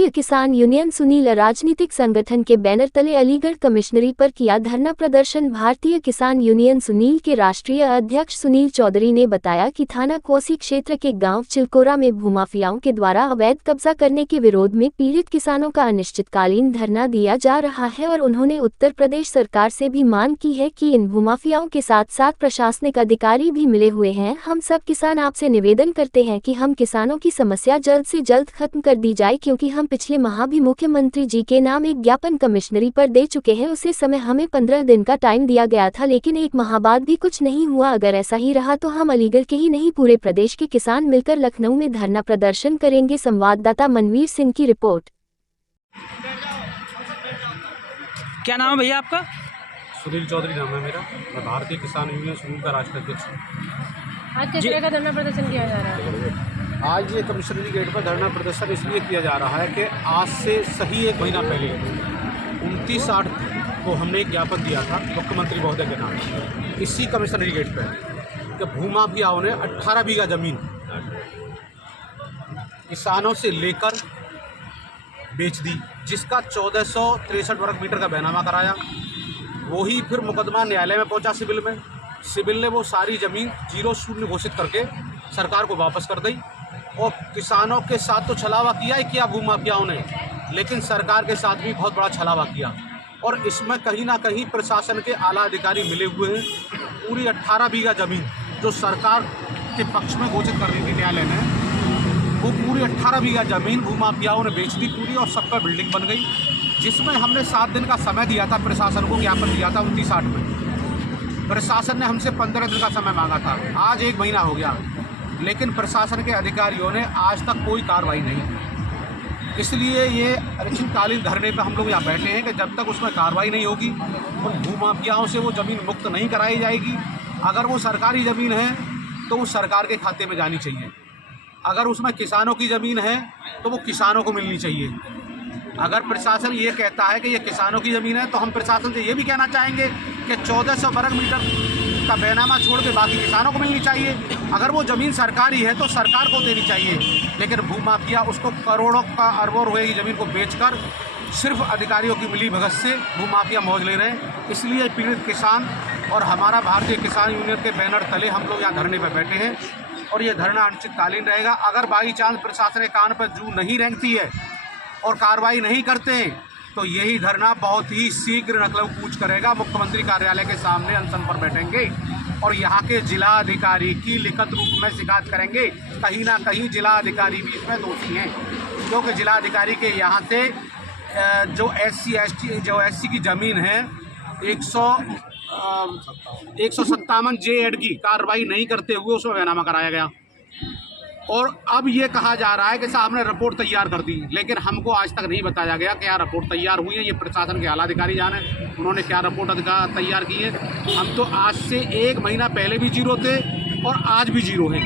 भारतीय किसान यूनियन सुनील राजनीतिक संगठन के बैनर तले अलीगढ़ कमिश्नरी पर किया धरना प्रदर्शन। भारतीय किसान यूनियन सुनील के राष्ट्रीय अध्यक्ष सुनील चौधरी ने बताया कि थाना कोसी क्षेत्र के गांव चिलकोरा में भूमाफियाओं के द्वारा अवैध कब्जा करने के विरोध में पीड़ित किसानों का अनिश्चितकालीन धरना दिया जा रहा है और उन्होंने उत्तर प्रदेश सरकार से भी मांग की है कि इन भूमाफियाओं के साथ साथ प्रशासनिक अधिकारी भी मिले हुए हैं। हम सब किसान आपसे निवेदन करते हैं कि हम किसानों की समस्या जल्द से जल्द खत्म कर दी जाए, क्योंकि हम पिछले माह भी मुख्यमंत्री जी के नाम एक ज्ञापन कमिश्नरी पर दे चुके हैं। उसी समय हमें 15 दिन का टाइम दिया गया था, लेकिन एक माह बाद भी कुछ नहीं हुआ। अगर ऐसा ही रहा तो हम अलीगढ़ के ही नहीं पूरे प्रदेश के किसान मिलकर लखनऊ में धरना प्रदर्शन करेंगे। संवाददाता मनवीर सिंह की रिपोर्ट। क्या नाम है भैया आपका? सुनील चौधरी नाम है मेरा। मैं भारतीय किसान यूनियन सुनील का राष्ट्रीय अध्यक्ष हूँ। आज किस तरह का धरना प्रदर्शन किया जा रहा है? आज ये कमिश्नरी गेट पर धरना प्रदर्शन इसलिए किया जा रहा है कि आज से सही एक महीना पहले 29/8 को हमने एक ज्ञापन दिया था मुख्यमंत्री महोदय के नाम इसी कमिश्नरी गेट पर कि भूमाफियाओं ने 18 बीघा जमीन किसानों से लेकर बेच दी, जिसका 1463 वर्ग मीटर का बैनामा कराया। वही फिर मुकदमा न्यायालय में पहुंचा सिविल ने वो सारी ज़मीन 0 घोषित करके सरकार को वापस कर दी। और किसानों के साथ तो छलावा किया ही किया भूमाफियाओं ने, लेकिन सरकार के साथ भी बहुत बड़ा छलावा किया। और इसमें कहीं ना कहीं प्रशासन के आला अधिकारी मिले हुए हैं। पूरी 18 बीघा ज़मीन जो सरकार के पक्ष में घोषित कर दी थी न्यायालय ने, वो पूरी 18 बीघा ज़मीन भूमाफियाओं ने बेच दी पूरी, और सब पर बिल्डिंग बन गई। जिसमें हमने 7 दिन का समय दिया था, प्रशासन को ज्ञापन दिया था 29/8 में। प्रशासन ने हमसे 15 दिन का समय मांगा था। आज 1 महीना हो गया, लेकिन प्रशासन के अधिकारियों ने आज तक कोई कार्रवाई नहीं की। इसलिए ये अनिश्चितकालीन धरने पर हम लोग यहाँ बैठे हैं कि जब तक उसमें कार्रवाई नहीं होगी और भूमाफियाओं से वो ज़मीन मुक्त नहीं कराई जाएगी। अगर वो सरकारी ज़मीन है तो वो सरकार के खाते में जानी चाहिए। अगर उसमें किसानों की ज़मीन है तो वो किसानों को मिलनी चाहिए। अगर प्रशासन ये कहता है कि ये किसानों की ज़मीन है, तो हम प्रशासन से ये भी कहना चाहेंगे कि 1400 वर्ग मीटर का बैनामा छोड़ के बाकी किसानों को मिलनी चाहिए। अगर वो ज़मीन सरकारी है तो सरकार को देनी चाहिए, लेकिन भूमाफिया उसको करोड़ों का अरबों रुपए की ज़मीन को बेचकर सिर्फ अधिकारियों की मिली भगत से भूमाफिया मौज ले रहे हैं। इसलिए पीड़ित किसान और हमारा भारतीय किसान यूनियन के बैनर तले हम लोग यहाँ धरने पर बैठे हैं, और ये धरना अनिश्चितकालीन रहेगा। अगर बाई चांस प्रशासन के कान पर जू नहीं रेंगती है और कार्रवाई नहीं करते हैं तो यही धरना बहुत ही शीघ्र नकलऊ कूच करेगा। मुख्यमंत्री कार्यालय के सामने अनशन पर बैठेंगे और यहाँ के जिला अधिकारी की लिखित रूप में शिकायत करेंगे। कहीं ना कहीं जिला अधिकारी भी इसमें दोषी हैं, क्योंकि जिला अधिकारी के यहाँ से जो एससी की ज़मीन है 157 जे की कार्रवाई नहीं करते हुए उसमें बैनामा कराया गया। और अब ये कहा जा रहा है कि साहब ने रिपोर्ट तैयार कर दी, लेकिन हमको आज तक नहीं बताया गया कि क्या रिपोर्ट तैयार हुई है। ये प्रशासन के आला अधिकारी जाने उन्होंने क्या रिपोर्ट तैयार की है। हम तो आज से 1 महीना पहले भी जीरो थे और आज भी जीरो है।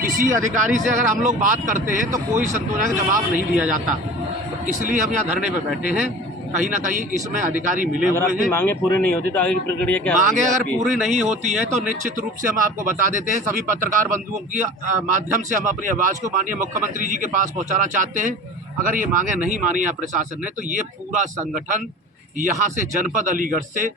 किसी अधिकारी से अगर हम लोग बात करते हैं तो कोई संतोषजनक जवाब नहीं दिया जाता। तो इसलिए हम यहाँ धरने पर बैठे हैं। कहीं ना कहीं इसमें अधिकारी मिले हुए हैं। मांगे पूरी नहीं होती तो आगे की प्रक्रिया क्या? मांगे अगर पूरी नहीं होती है तो निश्चित रूप से हम आपको बता देते हैं। सभी पत्रकार बंधुओं की माध्यम से हम अपनी आवाज़ को माननीय मुख्यमंत्री जी के पास पहुंचाना चाहते हैं। अगर ये मांगे नहीं मानी है प्रशासन ने, तो ये पूरा संगठन यहाँ से जनपद अलीगढ़ से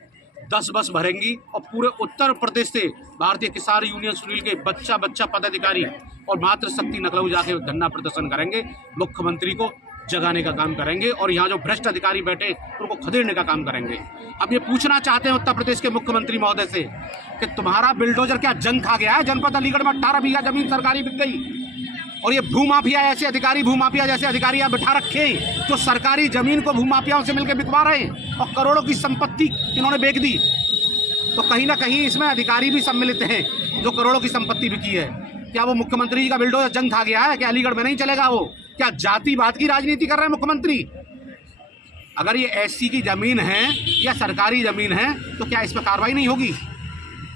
10 बस भरेंगी और पूरे उत्तर प्रदेश से भारतीय किसान यूनियन सुनील के बच्चा पदाधिकारी और मातृशक्ति नकलऊ जाके धरना प्रदर्शन करेंगे। मुख्यमंत्री को जगाने का काम करेंगे और यहाँ जो भ्रष्ट अधिकारी बैठे उनको खदेड़ने का काम करेंगे। अब ये पूछना चाहते हैं उत्तर प्रदेश के मुख्यमंत्री महोदय से कि तुम्हारा बिल्डोजर क्या जंग खा गया है? जनपद अलीगढ़ में 18 बीघा जमीन सरकारी बिक गई और ये भूमाफिया ऐसे अधिकारी, भूमाफिया जैसे अधिकारी यहाँ बिठा रखे हैं जो सरकारी जमीन को भूमाफियाओं से मिलकर बिकवा रहे हैं और करोड़ों की संपत्ति इन्होंने बेच दी। तो कहीं ना कहीं इसमें अधिकारी भी सम्मिलित हैं जो करोड़ों की संपत्ति बिकी है। क्या वो मुख्यमंत्री जी का बिल्डोजर जंग खा गया है? क्या अलीगढ़ में नहीं चलेगा? वो क्या जातिवाद की राजनीति कर रहे हैं मुख्यमंत्री? अगर ये एससी की जमीन है या सरकारी जमीन है तो क्या इस पर कार्रवाई नहीं होगी?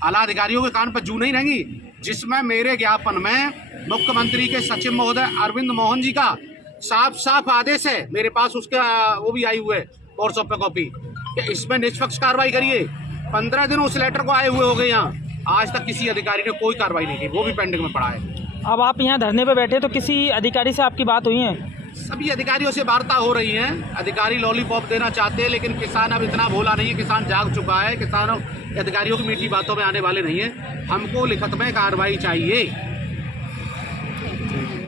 आला अधिकारियों के कान पर जू नहीं रहेंगी? जिसमें मेरे ज्ञापन में मुख्यमंत्री के सचिव महोदय अरविंद मोहन जी का साफ आदेश है मेरे पास, उसका वो भी आई हुए व्हाट्सएप पे कॉपी कि इसमें निष्पक्ष कार्रवाई करिए। 15 दिन उस लेटर को आए हुए हो गए यहाँ, आज तक किसी अधिकारी ने कोई कार्रवाई नहीं की, वो भी पेंडिंग में पड़ा है। अब आप यहाँ धरने पे बैठे तो किसी अधिकारी से आपकी बात हुई है? सभी अधिकारियों से वार्ता हो रही है। अधिकारी लॉलीपॉप देना चाहते हैं, लेकिन किसान अब इतना भोला नहीं है। किसान जाग चुका है। किसानों अधिकारियों की मीठी बातों में आने वाले नहीं है। हमको लिखत में कार्रवाई चाहिए।